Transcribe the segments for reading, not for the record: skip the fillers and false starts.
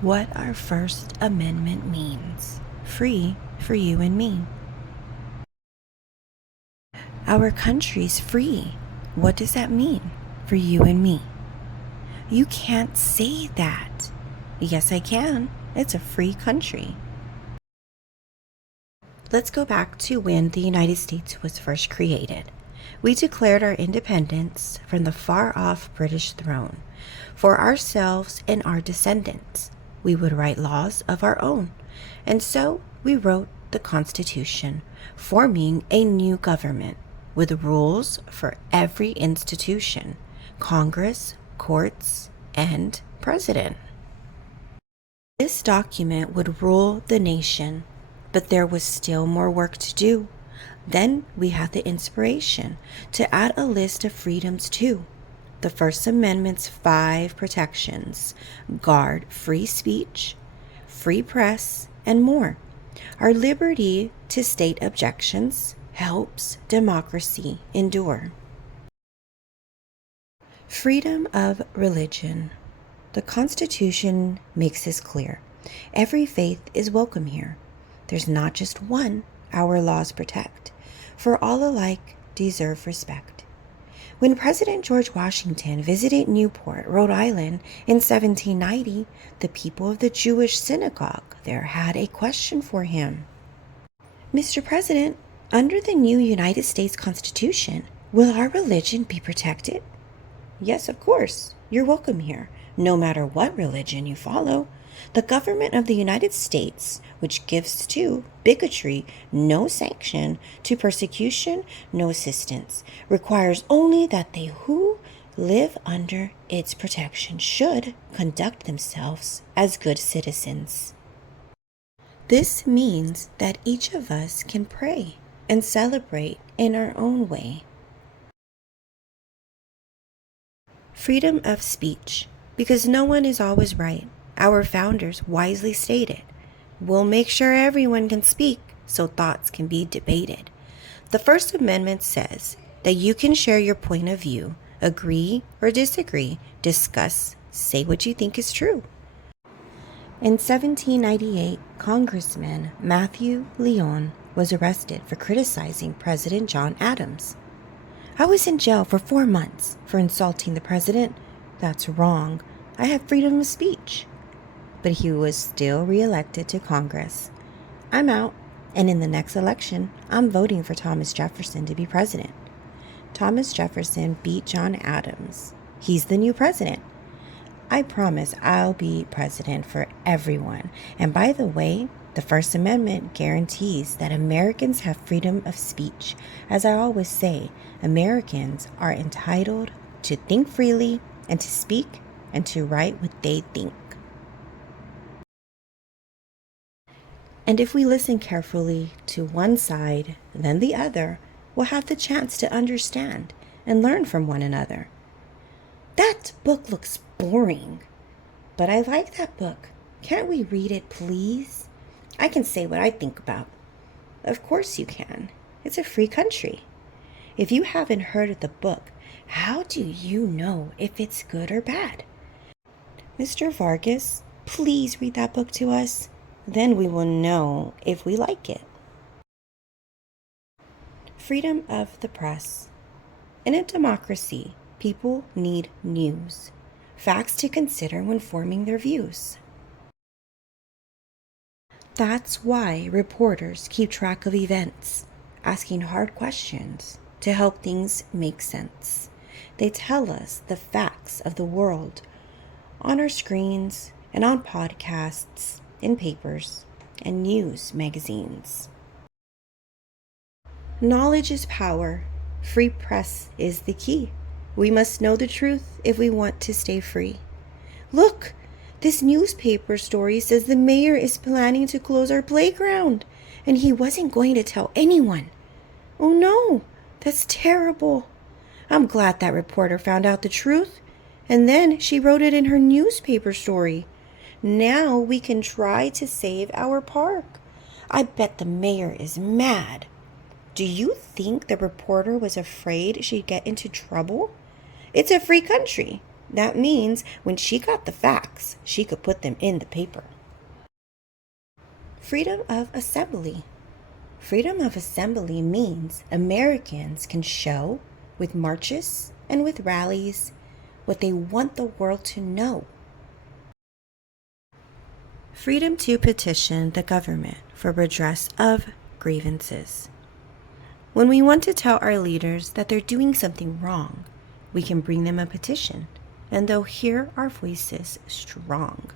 what our First Amendment means. Free for you and me. Our country's free. What does that mean for you and me? You can't say that. Yes, I can. It's a free country. Let's go back to when the United States was first created. We declared our independence from the far-off British throne for ourselves and our descendants. We would write laws of our own, and so we wrote the Constitution, forming a new government with rules for every institution, Congress, courts, and president. This document would rule the nation, but there was still more work to do. Then we had the inspiration to add a list of freedoms too. The First Amendment's 5 protections guard free speech, free press, and more. Our liberty to state objections helps democracy endure. Freedom of religion. The Constitution makes this clear. Every faith is welcome here. There's not just one our laws protect, for all alike deserve respect. When President George Washington visited Newport, Rhode Island in 1790, the people of the Jewish synagogue there had a question for him. Mr. President, under the new United States Constitution, will our religion be protected? Yes, of course. You're welcome here, no matter what religion you follow. The government of the United States, which gives to bigotry no sanction, to persecution no assistance, requires only that they who live under its protection should conduct themselves as good citizens. This means that each of us can pray and celebrate in our own way. Freedom of speech, because no one is always right. Our founders wisely stated, we'll make sure everyone can speak so thoughts can be debated. The First Amendment says that you can share your point of view, agree or disagree, discuss, say what you think is true. In 1798, Congressman Matthew Lyon was arrested for criticizing President John Adams. I was in jail for 4 months for insulting the president. That's wrong. I have freedom of speech. But he was still reelected to Congress. I'm out, and in the next election, I'm voting for Thomas Jefferson to be president. Thomas Jefferson beat John Adams. He's the new president. I promise I'll be president for everyone. And by the way, the First Amendment guarantees that Americans have freedom of speech. As I always say, Americans are entitled to think freely and to speak and to write what they think. And if we listen carefully to one side, then the other, we'll have the chance to understand and learn from one another. That book looks boring, but I like that book. Can't we read it, please? I can say what I think about. Of course you can. It's a free country. If you haven't heard of the book, how do you know if it's good or bad? Mr. Vargas, please read that book to us. Then we will know if we like it. Freedom of the press. In a democracy, people need news, facts to consider when forming their views. That's why reporters keep track of events, asking hard questions to help things make sense. They tell us the facts of the world on our screens and on podcasts, in papers, and news magazines. Knowledge is power. Free press is the key. We must know the truth if we want to stay free. Look, this newspaper story says the mayor is planning to close our playground, and he wasn't going to tell anyone. Oh no, that's terrible. I'm glad that reporter found out the truth, and then she wrote it in her newspaper story. Now we can try to save our park. I bet the mayor is mad. Do you think the reporter was afraid she'd get into trouble? It's a free country. That means when she got the facts, she could put them in the paper. Freedom of assembly. Freedom of assembly means Americans can show, with marches and with rallies, what they want the world to know. Freedom to petition the government for redress of grievances. When we want to tell our leaders that they're doing something wrong, we can bring them a petition, and they'll hear our voices strong.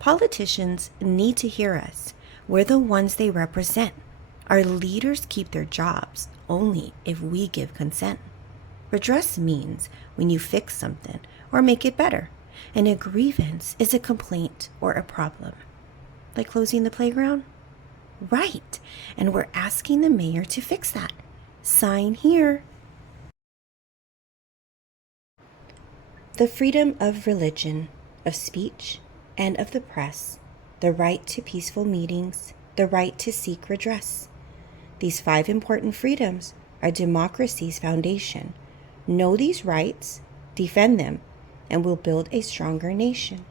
Politicians need to hear us. We're the ones they represent. Our leaders keep their jobs only if we give consent. Redress means when you fix something or make it better, and a grievance is a complaint or a problem. Like closing the playground? Right, and we're asking the mayor to fix that. Sign here. The freedom of religion, of speech, and of the press, the right to peaceful meetings, the right to seek redress. These 5 important freedoms are democracy's foundation. Know these rights, defend them, and we'll build a stronger nation.